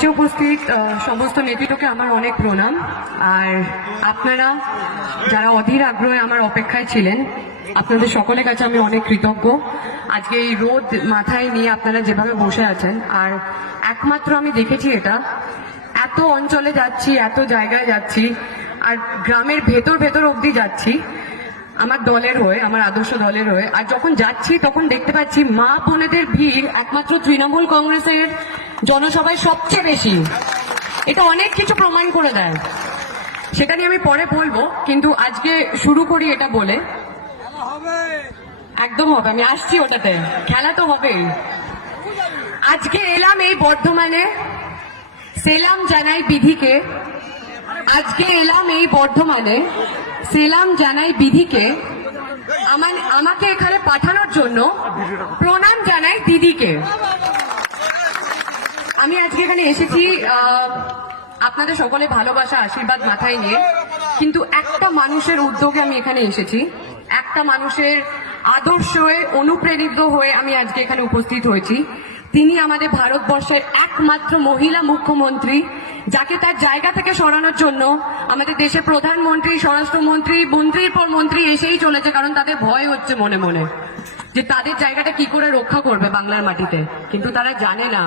মঞ্চে উপস্থিত সমস্ত নেতৃত্বকে আমার অনেক প্রণাম। আর আপনারা যারা অধীর আগ্রহে আমার অপেক্ষায় ছিলেন, আপনাদের সকলের কাছে আমি অনেক কৃতজ্ঞ। আজকে এই রোদ মাথায় নিয়ে আপনারা যেভাবে বসে আছেন, আর একমাত্র আমি দেখেছি এটা, এত অঞ্চলে যাচ্ছি, এত জায়গায় যাচ্ছি, আর গ্রামের ভেতর ভেতর অবধি যাচ্ছি আমার দলের হয়ে, আমার আদর্শ দলের হয়ে। আর যখন যাচ্ছি তখন দেখতে পাচ্ছি মা বোনেদের ভিড় একমাত্র তৃণমূল কংগ্রেসের জনসভায় সবচেয়ে বেশি। এটা অনেক কিছু প্রমাণ করে দেয়, সেটা নিয়ে আমি পরে বলবো, কিন্তু আজকে শুরু করি এটা বলে। একদম হবে, আমি আসছি ওটাতে, খেলা তো হবেই। আজকে এলাম এই বর্ধমানে, সেলাম জানাই বিধিকে। আজকে এলাম এই বর্ধমানে, সেলাম জানাই বিধিকে। আমাকে এখানে পাঠানোর জন্য প্রণাম জানাই দিদিকে। আমি আজকে এখানে এসেছি আপনাদের সকলে ভালোবাসা আশীর্বাদ মাথায় নিয়ে, কিন্তু একটা মানুষের উদ্যোগে আমি এখানে এসেছি, একটা মানুষের আদর্শে অনুপ্রেরিত হয়ে আমি আজকে এখানে উপস্থিত হয়েছি। তিনি আমাদের ভারতবর্ষের একমাত্র মহিলা মুখ্যমন্ত্রী, যাকে তার জায়গা থেকে সরানোর জন্য আমাদের দেশের প্রধানমন্ত্রী, স্বরাষ্ট্রমন্ত্রী, মন্ত্রীর পর মন্ত্রী এসেই চলেছে, কারণ তাদের ভয় হচ্ছে মনে মনে যে তাদের জায়গাটা কি করে রক্ষা করবে বাংলার মাটিতে। কিন্তু তারা জানে না,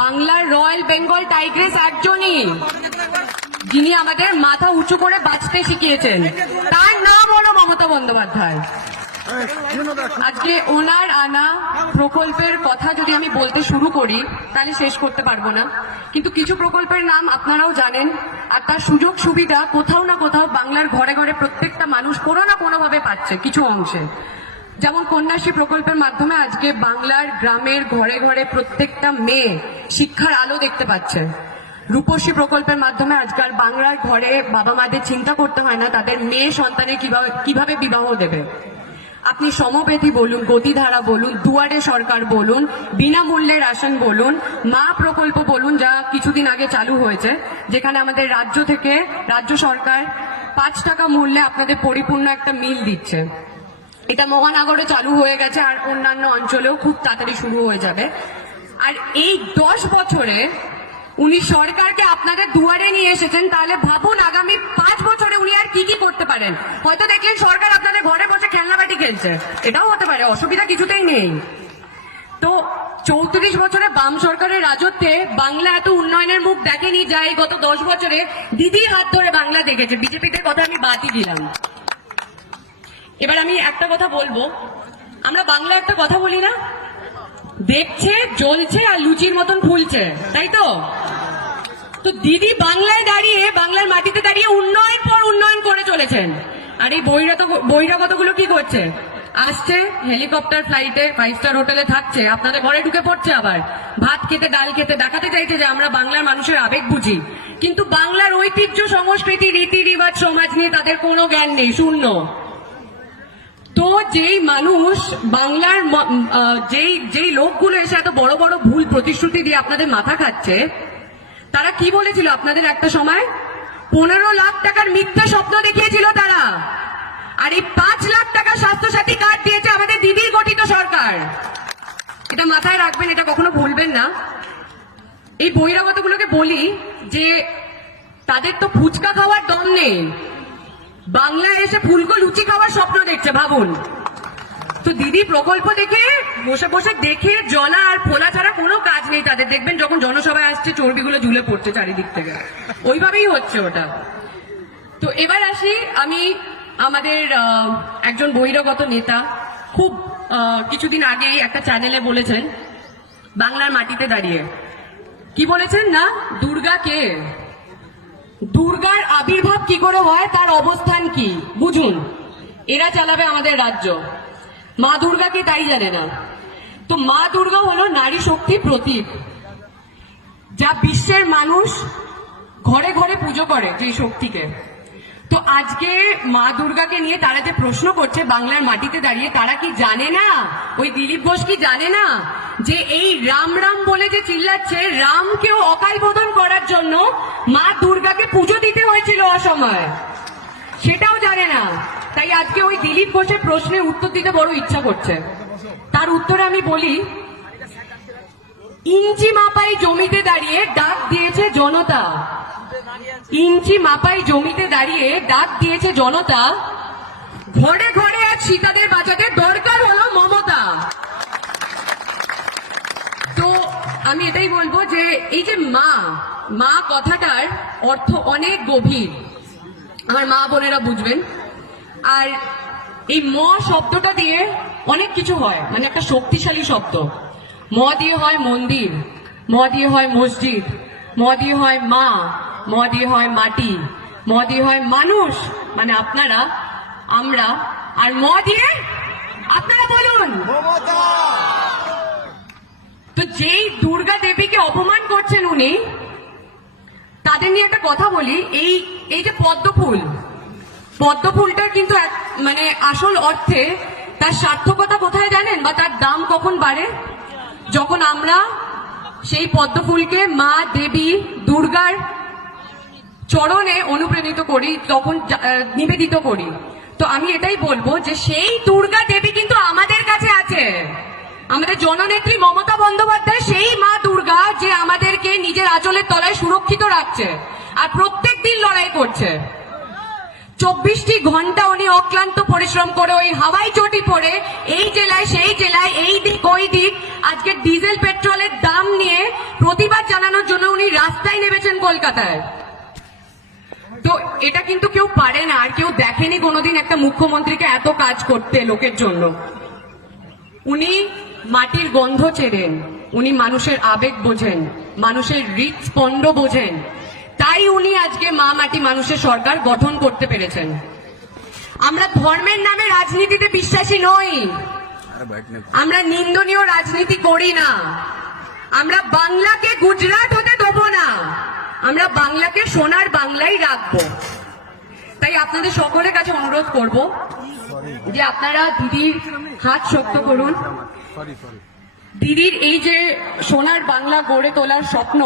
বাংলার রয়্যাল বেঙ্গল টাইগ্রেস একজনই, যিনি আমাদের মাথা উঁচু করে বাঁচতে শিখিয়েছেন, তার নাম হলো মমতা বন্দ্যোপাধ্যায়। আজকে ওনার আনা প্রকল্পের কথা যদি আমি বলতে শুরু করি তাহলে শেষ করতে পারবো না, কিন্তু কিছু প্রকল্পের নাম আপনারাও জানেন, আর তার সুযোগ সুবিধা কোথাও না কোথাও বাংলার ঘরে ঘরে প্রত্যেকটা মানুষ কোনো না কোনো ভাবে পাচ্ছে কিছু অংশে। যেমন কন্যাশ্রী প্রকল্পের মাধ্যমে আজকে বাংলার গ্রামের ঘরে ঘরে প্রত্যেকটা মেয়ে শিক্ষার আলো দেখতে পাচ্ছে। রূপশ্রী প্রকল্পের মাধ্যমে আজকাল বাংলার ঘরে বাবা মাদের চিন্তা করতে হয় না তাদের মেয়ে সন্তানের কিভাবে বিবাহ দেবে। আপনি সমবেতি বলুন, গতিধারা বলুন, দুয়ারে সরকার বলুন, বিনামূল্যে রেশন বলুন, মা প্রকল্প বলুন, যা কিছুদিন আগে চালু হয়েছে, যেখানে আমাদের রাজ্য সরকার 5 টাকা মূল্যে আপনাদের পরিপূর্ণ একটা মিল দিচ্ছে। এটা মহানগরে চালু হয়ে গেছে, আর অন্যান্য অঞ্চলেও খুব তাড়াতাড়ি শুরু হয়ে যাবে। আর এই 10 বছরে উনি সরকারকে আপনাদের দুয়ারে নিয়ে এসেছেন, তাহলে ভাবুন আগামী 5 বছরে উনি আর কি কি করতে পারেন। হয়তো দেখলেন সরকার আপনাদের ঘরে বসে খেলনাবাটি খেলছে, এটাও হতে পারে, অসুবিধা কিছুতেই নেই। তো 34 বছরে বাম সরকারের রাজত্বে বাংলা এত উন্নয়নের মুখ দেখেনি, যা এই গত 10 বছরে দিদির হাত ধরে বাংলা দেখেছে। বিজেপিতে কথা আমি বাদই দিলাম। এবার আমি একটা কথা বলবো, আমরা বাংলা একটা কথা বলি না, দেখছে, জ্বলছে আর লুচির মতন ফুলছে, তাই তো? তো দিদি বাংলায় দাঁড়িয়ে, বাংলার মাটিতে দাঁড়িয়ে উন্নয়ন পর উন্নয়ন করে চলেছেন। আর এই বহিরাগতগুলো কি করছে? আসছে হেলিকপ্টার ফ্লাইটে, 5 স্টার হোটেলে থাকছে, আপনাদের ঘরে ঢুকে পড়ছে, আবার ভাত খেতে ডাল খেতে দেখাতে চাইছে যে আমরা বাংলার মানুষের আবেগ বুঝি, কিন্তু বাংলার ঐতিহ্য, সংস্কৃতি, রীতি রিবাজ, সমাজ নিয়ে তাদের কোনো জ্ঞান নেই, শূন্য। তো যেই মানুষ বাংলার যেই লোকগুলো এসে এত বড় বড় ভুল প্রতিশ্রুতি দিয়ে আপনাদের মাথা খাচ্ছে, তারা কি বলেছিল আপনাদের একটা সময়? 15 লাখ টাকার মিথ্যা স্বপ্ন দেখিয়েছিল তারা। আর এই 5 লাখ টাকা স্বাস্থ্যসাথী কার্ড দিয়েছে আমাদের দিদির গঠিত সরকার। এটা মাথায় রাখবেন, এটা কখনো ভুলবেন না। এই বহিরাগতগুলোকে বলি যে তাদের তো ফুচকা খাওয়ার দম নেই, বাংলায় এসে ফুলকো লুচি খাওয়ার স্বপ্ন দেখছে, ভাবুন। তো দিদি প্রকল্প দেখে বসে বসে দেখে জলা আর ফোলা ছাড়া কোনো কাজ নেই তাদের। দেখবেন যখন জনসভায় আসছে চর্বিগুলো ঝুলে পড়ছে চারিদিক থেকে, ওইভাবেই হচ্ছে ওটা। তো এবার আসি, আমি আমাদের একজন বহিরাগত নেতা খুব কিছুদিন আগেই একটা চ্যানেলে বলেছেন, বাংলার মাটিতে দাঁড়িয়ে কি বলেছেন না, দুর্গা কে, দুর্গার আবির্ভাব কি করে হয়, তার অবস্থান কি বুঝুন, এরা চালাবে আমাদের রাজ্য। মা দুর্গা কি তাই জানে না। তো মা দুর্গা হলো নারী শক্তির প্রতীক, যা বিশ্বের মানুষ ঘরে ঘরে পুজো করে যে শক্তিকে। তো আজকে মা দুর্গাকে নিয়ে তারা যে প্রশ্ন করছে বাংলার মাটিতে দাঁড়িয়ে, তারা কি জানে না, ওই দিলীপ ঘোষ কি জানে না যে এই রাম রাম বলে যে চিল্লাচ্ছে, রামকেও অকাল বোধন করার জন্য মা দুর্গাকে পুজো দিতে হয়েছিল অসময়, সেটাও জানে না। তাই আজকে ওই দিলীপ ঘোষের প্রশ্নের উত্তর দিতে বড় ইচ্ছা করছে। তার উত্তরে আমি বলি, ইঞ্চি মাপাই জমিতে দাঁড়িয়ে ডাক দিয়ে জনতা, ইঞ্চি মাপাই জমিতে দাঁড়িয়ে ডাক দিয়েছে জনতা, ঘরে ঘরে আজ সীতাদের বাঁচাতে দরকার হলো মমতা। তো আমি এটাই বলবো যে এই যে মা, মা কথাটার অর্থ অনেক গভীর, আমার মা বোনেরা বুঝবেন। আর এই ম শব্দটা দিয়ে অনেক কিছু হয়, মানে একটা শক্তিশালী শব্দ। ম দিয়ে হয় মন্দির, ম দিয়ে হয় মসজিদ, ম দিয়ে হয় মা, ম দিয়ে হয় মাটি, ম দিয়ে হয় মানুষ, মানে আপনারা, আমরা, আর ম দিয়ে আপনারা বলুন। তো যেই দুর্গা দেবীকে অপমান করছেন উনি, তাদের নিয়ে একটা কথা বলি। এই যে পদ্মফুল, পদ্মফুলটার কিন্তু মানে আসল অর্থে তার সার্থকতা কোথায় জানেন, বা তার দাম কখন বাড়ে? যখন আমরা সেই পদ্মফুলকে মা দেবী দুর্গার চরণে অনুপ্রাণিত করি, তখন নিবেদিত করি। তো আমি এটাই বলবো যে সেই দুর্গা দেবী কিন্তু আমাদের কাছে আছে, আমাদের জননেত্রী মমতা বন্দ্যোপাধ্যায় সেই মা দুর্গা, যে আমাদেরকে নিজের আঁচলের তলায় সুরক্ষিত রাখছে আর প্রত্যেক দিন লড়াই করছে। 24টি ঘন্টা উনি অক্লান্ত পরিশ্রম করে ওই হাওয়াই চটি পরে এই জেলায় সেই জেলায়, এই দিক ওই দিক, আজকে ডিজেল পেট্রোলের দাম নিয়ে প্রতিবাদ জানানোর জন্য উনি রাস্তায় নেমেছেন কলকাতায়। তো এটা কিন্তু কেউ পারে না, আর কেউ দেখেনি কোনোদিন একটা মুখ্যমন্ত্রীকে এত কাজ করতে লোকের জন্য। উনি মাটির গন্ধ চেনেন, উনি মানুষের আবেগ বোঝেন, মানুষের হৃৎস্পন্দ বোঝেন, তাই উনি আজকে মা মাটি মানুষের সরকার গঠন করতে পেরেছেন। আমরা ধর্মের নামে রাজনীতিতে বিশ্বাসী নই, আমরা নিন্দনীয় রাজনীতি করি না, আমরা বাংলাকে গুজরাট হতে দেবো না, আমরা বাংলাকে সোনার বাংলাই রাখবো। তাই আপনাদের সকলের কাছে অনুরোধ করব যে আপনারা দিদির হাত শক্ত করুন। দিদির এই যে সোনার বাংলা গড়ে তোলার স্বপ্ন,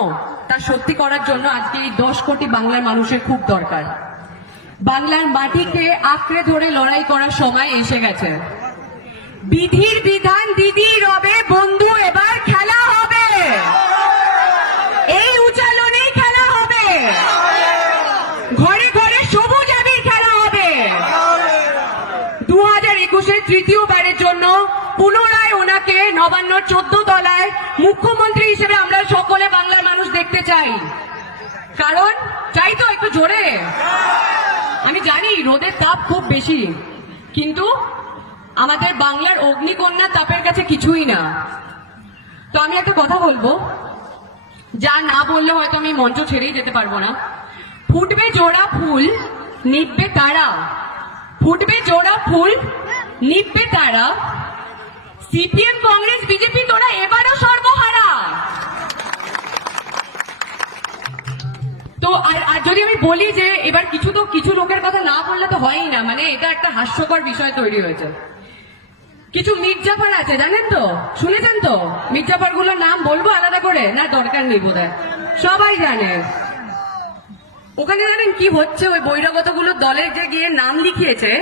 তা সত্যি করার জন্য আজকে এই 10 কোটি বাংলার মানুষের খুব দরকার। বাংলার মাটিকে আঁকড়ে ধরে লড়াই করার সময় এসে গেছে। বিধির বিধান দিদি রবে বন্ধু, এবার খেলা হবে, এই উচালনেই খেলা হবে, ঘরে ঘরে সবুজ আবির খেলা হবে। 2021-এর তৃতীয়বারের জন্য পুনরায় ওনাকে নবান্ন 14 তলায় মুখ্যমন্ত্রী হিসেবে আমরা সকলে বাংলার মানুষ দেখতে চাই। কারণ চাই তো একটু জোরে, আমি জানি রোদের তাপ খুব বেশি, কিন্তু আমাদের বাংলার অগ্নিকন্যা তাপের কাছে কিছুই না। তো আমি একটা কথা বলবো, যা না বললে হয়তো আমি মঞ্চ ছেড়েই যেতে পারবো না। ফুটবে জোড়া ফুল, নিববে তারা, ফুটবে জোড়া ফুল, নিববে তারা, সিপিএম কংগ্রেস বিজেপি তোরা এবারও সর্বহারা। তো আর যদি আমি বলি যে এবার কিছু লোকের কথা না বললে তো হয়ই না, মানে এটা একটা হাস্যকর বিষয় তৈরি হয়েছে। কিছু মির্জাফর আছে, জানেন তো, শুনেছেন তো? মির্জাফর গুলোর নাম বলবো আলাদা করে? না, দরকার নেই বোধহয়, সবাই জানে। ওখানে জানেন কি হচ্ছে? ওই বহিরাগত গুলো দলের যে গিয়ে নাম লিখিয়েছে,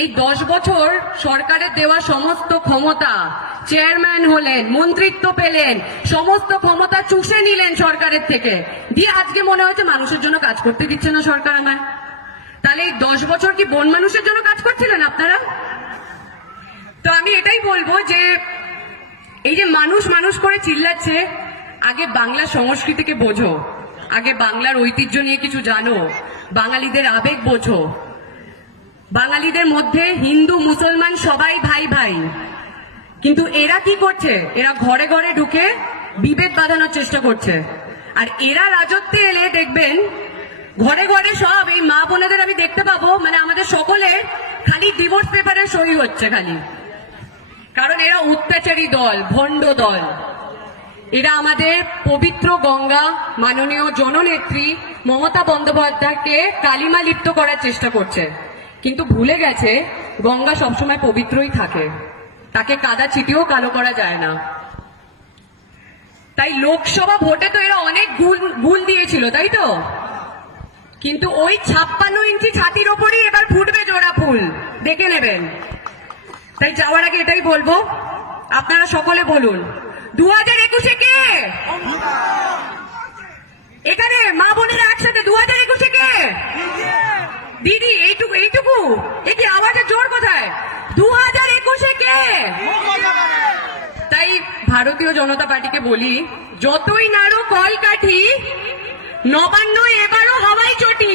এই 10 বছর সরকারের দেওয়া সমস্ত ক্ষমতা, চেয়ারম্যান হলেন, মন্ত্রিত্ব পেলেন, সমস্ত ক্ষমতা চুষে নিলেন সরকারের থেকে, দিয়ে আজকে মনে হচ্ছে মানুষের জন্য কাজ করতে দিচ্ছে না সরকার আমায়। তাহলে এই 10 বছর কি বন মানুষের জন্য কাজ করছিলেন আপনারা? তো আমি এটাই বলবো যে এই যে মানুষ মানুষ করে চিল্লাচ্ছে, আগে বাংলা সংস্কৃতিকে বোঝো, আগে বাংলার ঐতিহ্য নিয়ে কিছু জানো, বাঙালিদের আবেগ বোঝো। বাঙালিদের মধ্যে হিন্দু মুসলমান সবাই ভাই ভাই, কিন্তু এরা কি করছে? এরা ঘরে ঘরে ঢুকে বিভেদ বাঁধানোর চেষ্টা করছে। আর এরা রাজত্বে এলে দেখবেন ঘরে ঘরে সব এই মা বোনেদের আমি দেখতে পাবো, মানে আমাদের সকলের খালি ডিভোর্স পেপারে সই হচ্ছে খালি, কারণ এরা অত্যাচারী দল, ভণ্ড দল। এরা আমাদের পবিত্র গঙ্গা, মাননীয় জননেত্রী মমতা বন্দ্যোপাধ্যায়কে কালিমা লিপ্ত করার চেষ্টা করছে, কিন্তু ভুলে গেছে গঙ্গা সবসময় পবিত্রই থাকে, তাকে কাদা ছিটিয়েও কালো করা যায় না। তাই লোকসভা ভোটে তো এরা অনেক ভুল দিয়েছিল, তাই তো? কিন্তু ওই 56 ইঞ্চি ছাতির ওপরই এবার ফুটবে জোড়া ফুল, দেখে নেবেন। তাই যাওয়ার আগে এটাই বলবো, আপনারা সকলে বলুন 2021-এ কে? এখানে ভারতীয় জনতা পার্টিকে বলি, যতই নাড়ো কলকাঠি, নবান্ন এবারও হাওয়াই চটি।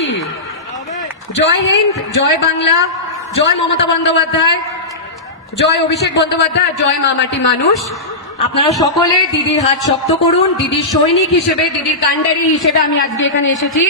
জয় হিন্দ, জয় বাংলা, জয় মমতা বন্দ্যোপাধ্যায়, জয় অভিষেক বন্দ্যোপাধ্যায়, জয় মা মাটি মানুষ। আপনারা সকলে দিদির হাত শক্ত করুন। দিদির সৈনিক হিসেবে, দিদির কান্ডারি হিসেবে আমি আজকে এখানে এসেছি।